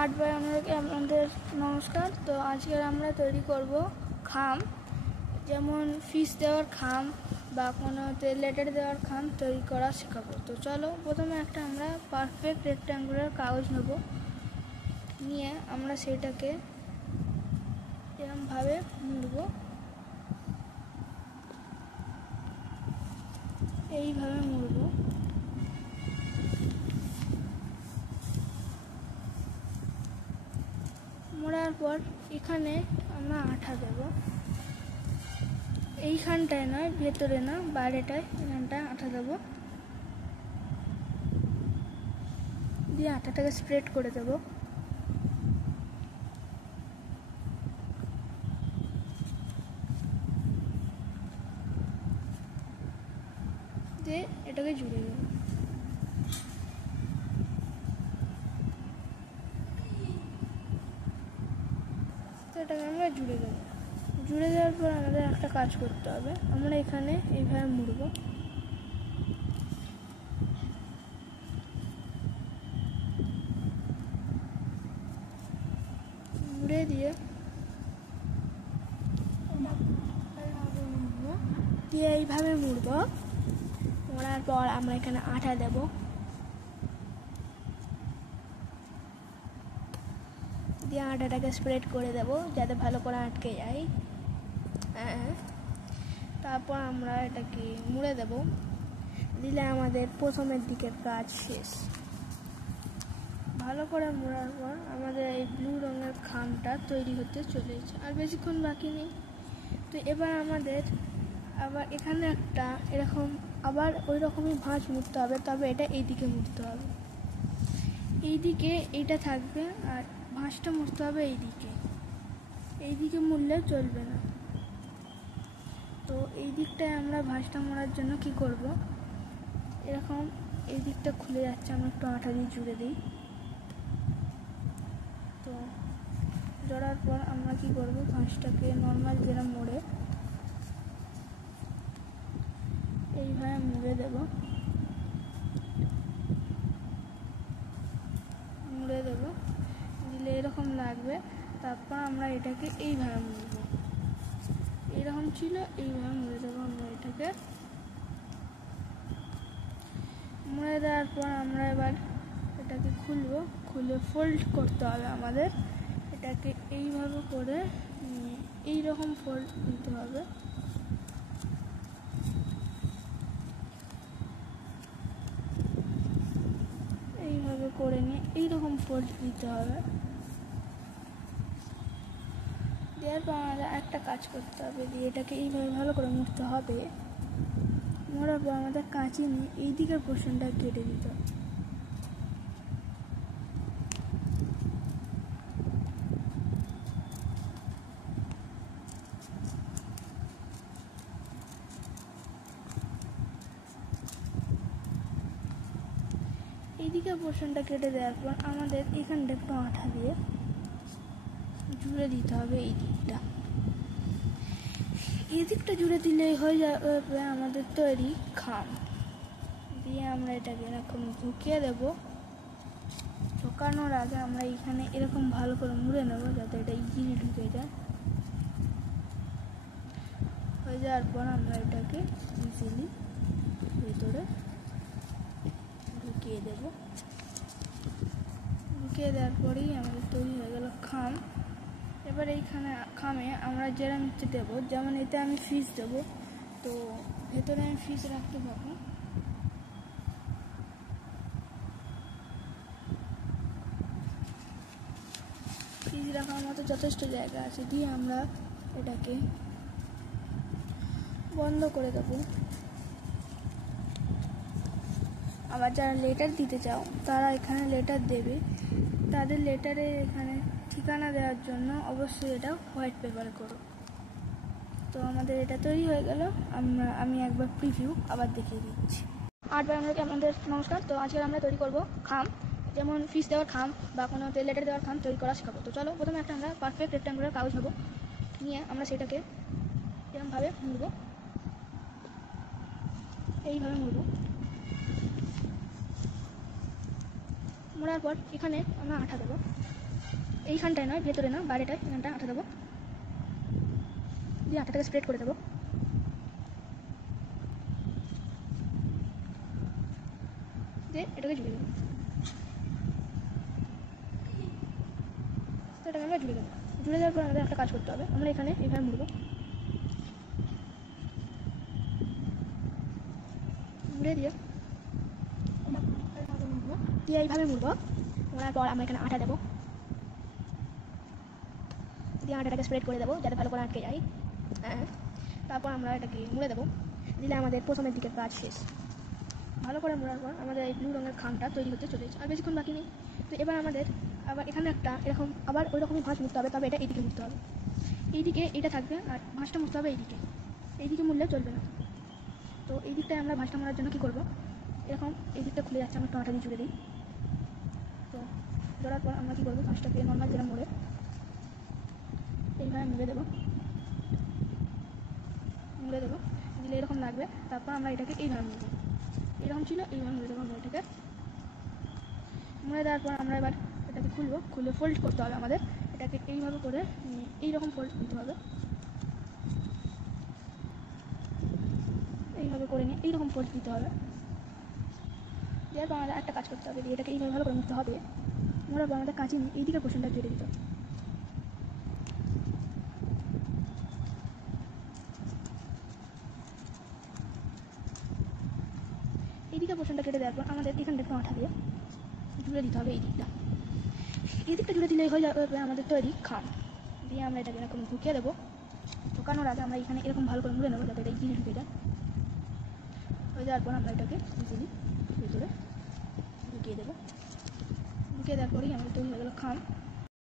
Art by অনুরাগে আপনাদের নমস্কার। তো আজকে আমরা তৈরি করব খাম, যেমন ফিস দেওয়ার খাম বা কোনো লেটার দেওয়ার খাম তৈরি করা শেখাবো। তো চলো, প্রথমে একটা আমরা পারফেক্ট রেক্ট্যাঙ্গুলার কাগজ নেব, নিয়ে আমরা সেটাকে এরকমভাবে মুড়ব, এইভাবে মুড়ব। মোড়ার পর এখানে আমরা আঠা দেব, এইখানটায় নয়, ভেতরে না, বাইরেটায়, এখানটায় আঠা দেব, দিয়ে আঠাটাকে স্প্রেড করে দেব। দিয়ে এটাকে জুড়ে দেব। তো এটাকে আমরা জুড়ে দেবো। জুড়ে দেওয়ার পর আমাদের একটা কাজ করতে হবে, আমরা এখানে এইভাবে মুড়ব, মুড়ে দিয়ে এইভাবে মুড়ব। মোড়ার পর আমরা এখানে আঠা দেব, দিয়ে আটাটাকে স্প্রেড করে দেব যাতে ভালো করে আটকে যায়। তারপর আমরা এটাকে মুড়ে দেব, দিলে আমাদের প্রথমের দিকের কাজ শেষ। ভালো করে মোড়ার পর আমাদের এই ব্লু রঙের খামটা তৈরি হতে চলেছে, আর বেশিক্ষণ বাকি নেই। তো এবার আমাদের আবার এখানে একটা এরকম আবার ওই রকমই ভাঁজ মুড়তে হবে, তবে এটা এইদিকে মুড়তে হবে, এইদিকে এইটা থাকবে, আর ভাঁজটা মুড়তে হবে এইদিকে। এইদিকে মুড়লে চলবে না। তো এই দিকটায় আমরা ভাঁজটা মোড়ার জন্য কি করব, এরকম এই দিকটা খুলে যাচ্ছে, আমরা একটু আঠা দিয়ে জুড়ে দিই। তো জড়ার পর আমরা কি করব, ভাঁজটাকে নর্মাল যেরকম মোড়ে এইভাবে মুড়ে দেব, মুড়ে দেব, দিলে এরকম লাগবে। তারপর আমরা এটাকে এইভাবে মুড়ব, এইরকম ছিল, এইভাবে মুড়ে দেবো আমরা এটাকে। মুড়ে দেওয়ার পর আমরা এবার এটাকে খুলবো, খুলে ফোল্ড করতে হবে আমাদের। এটাকে এইভাবে করে এইরকম ফোল্ড দিতে হবে, এইভাবে করে নিয়ে এইরকম ফোল্ড দিতে হবে। দেওয়ার পর আমাদের একটা কাজ করতে হবে, দিয়ে এটাকে এইভাবে ভালো করে মুড়তে হবে। মোড়ার পর আমাদের কাঁচি নিয়ে এই দিকের পোর্শনটা কেটে দিতে হবে। এইদিকে পোর্শনটা কেটে দেওয়ার পর আমাদের এখানটা একটু আঠা দিয়ে জুড়ে দিতে হবে এই দিকটা। এই দিকটা জুড়ে দিলেই হয়ে যাবে আমাদের তৈরি খাম। দিয়ে আমরা এটাকে এরকম ঢুকিয়ে দেব। ঢোকানোর আগে আমরা এখানে এরকম ভালো করে মুড়ে নেব যাতে এটা ইজিলি ঢুকে যায়। হয়ে যাওয়ার পর আমরা এটাকে ইজিলি ভেতরে ঢুকিয়ে দেব। ঢুকিয়ে দেওয়ার পরেই আমাদের তৈরি হয়ে গেল খাম। এবার এইখানে খামে আমরা যেরকম দেবো, যেমন এতে আমি ফিস দেবো, তো ভেতরে আমি ফিস রাখতে পারবো। ফিস রাখার মতো যথেষ্ট জায়গা আছে, দিয়ে আমরা এটাকে বন্ধ করে দেবো। আবার যারা লেটার দিতে চাও তারা এখানে লেটার দেবে, তাদের লেটারে এখানে ঠিকানা দেওয়ার জন্য অবশ্যই এটা হোয়াইট পেপারে করো। তো আমাদের এটা তৈরি হয়ে গেল। আমি একবার প্রিভিউ আবার দেখিয়ে দিচ্ছি। আর্ট বাই অনুরাগে আপনাদের নমস্কার। তো আজকে আমরা তৈরি করব খাম, যেমন ফিস দেওয়ার খাম বা কোনো লেটার দেওয়ার খাম তৈরি করা শেখাবো। তো চলো, প্রথমে একটা আমরা পারফেক্ট রেক্ট্যাঙ্গুলার কাগজ নেবো, নিয়ে আমরা সেটাকে এরকমভাবে মুড়ব, এইভাবে মুড়ব। মোড়ার পর এখানে আমরা আঠা দেবো, এইখানটায় নয়, ভেতরে না, বাইরেটায় এখানটা আঠা দেবো, দিয়ে আঠাটাকে স্প্রেড করে দেবো। দিয়ে এটাকে জুড়ে দেবো, তো এটাকে আমরা জুড়ে দেবো। জুড়ে দেওয়ার পর আমাদের একটা কাজ করতে হবে, আমরা এখানে এইভাবে মুড়বো, মুড়ে দিয়ে এইভাবে মুড়বো। মোড়ার পর আমরা এখানে আটা দেবো, দিয়ে আটাটাকে স্প্রেড করে দেবো যাতে ভালো করে আটকে যায়। তারপর আমরা এটাকে মুড়ে দেবো, দিলে আমাদের প্রথমের দিকের কাজ শেষ। ভালো করে মোড়ার পর আমাদের এই ব্লু রঙের খামটা তৈরি হতে চলেছে, আর বেশিক্ষণ বাকি নেই। তো এবার আমাদের আবার এখানে একটা এরকম আবার ওই রকমই ভাঁজ মুড়তে হবে, তবে এটা এইদিকে মুড়তে হবে, এইদিকে এইটা থাকবে, আর ভাঁজটা মুড়তে হবে এইদিকে মুড়লে চলবে না। তো এই দিকটায় আমরা ভাঁজটা মারার জন্য কী করবো, এরকম এই দিকটা খুলে যাচ্ছে, আমরা আটা দিয়ে জুড়ে দিই। তো জোড়ার পর আমরা কী করবো, ভাঁজটাকে নর্মাল যেটা মোড়ে এইভাবে মুড়ে দেবো, দিলে এরকম লাগবে। তারপর আমরা এটাকে এইভাবে মুড়বো, এরকম ছিল এইভাবে মুড়ে দেবো আমরা এটাকে। মুড়ে দেওয়ার পর আমরা এবার এটাকে খুলে ফোল্ড করতে হবে আমাদের, এটাকে এইভাবে করে এইরকম ফোল্ড দিতে হবে, এইভাবে করে নিয়ে এইরকম ফোল্ড দিতে হবে। দেওয়ার পর আমাদের একটা কাজ করতে হবে, এটাকে এইভাবে ভালো করে মুড়তে হবে। মোড়ার পর আমাদের কাছে নিয়ে এইদিকে পোর্শনটা জুড়ে দিতে হবে, এইদিকে পোর্শনটা কেটে দেওয়ার পর আমাদের এখানটা একটু আঠা দিয়ে জুড়ে দিতে হবে এই দিকটা জুড়ে দিলেই হয়ে যাবে আমাদের তৈরি খাম। দিয়ে আমরা এটাকে এরকম ঢুকিয়ে দেবো, ঢোকানোর আগে আমরা এখানে এরকম ভালো করে মুড়ে নেবো যাতে এটা ইজিলি ঢুকে যায়। হয়ে যাওয়ার পর আমরা এটাকে ইজিলি ভিতরে ঢুকিয়ে দেবো, ঢুকিয়ে দেওয়ার পরেই আমাদের তৈরি হয়ে গেলো খাম।